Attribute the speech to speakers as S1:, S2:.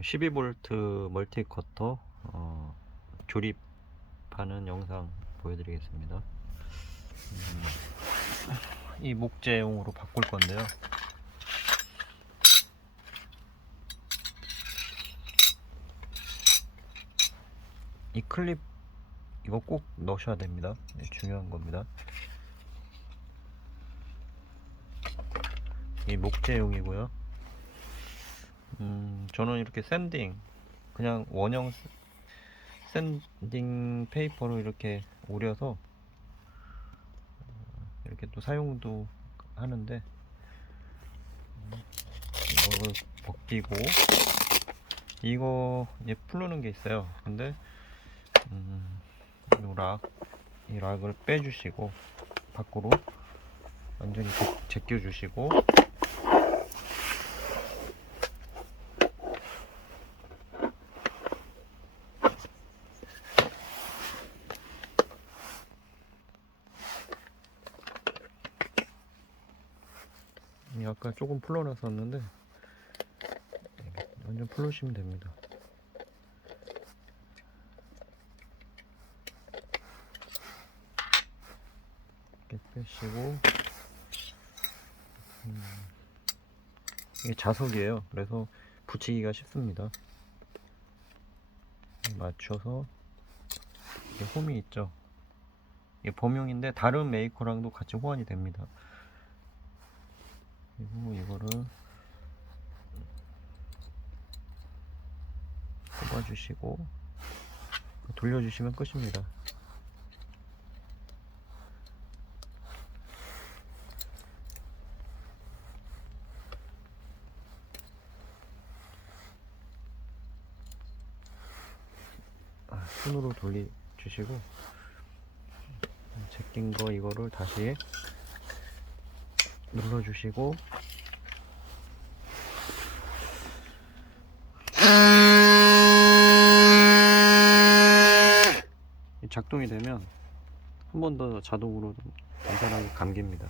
S1: 12V 멀티 커터 어, 조립하는 영상 보여드리겠습니다. 음, 이 목재용으로 바꿀 건데요. 이 클립 이거 꼭 넣으셔야 됩니다. 네, 중요한 겁니다. 이 목재용이고요. 음, 저는 이렇게 샌딩 그냥 원형 스- 샌딩 페이퍼로 이렇게 오려서 어, 이렇게 또 사용도 하는데 음, 이거를 벗기고 이거 이제 풀르는 게 있어요. 근데 음, 이 락, 이 락을 빼주시고 밖으로 완전히 제- 제껴주시고 이 아까 조금 풀러놨었는데 완전 풀러시면 됩니다. 이렇게 빼시고 음, 이게 자석이에요. 그래서 붙이기가 쉽습니다. 맞춰서 홈이 있죠. 이게 범용인데 다른 메이커랑도 같이 호환이 됩니다. 그리고 이거를 뽑아주시고 돌려주시면 끝입니다. 아, 손으로 돌려주시고 제낀 거 이거를 다시 눌러주시고 이 작동이 되면 한 번 더 자동으로 간단하게 감깁니다.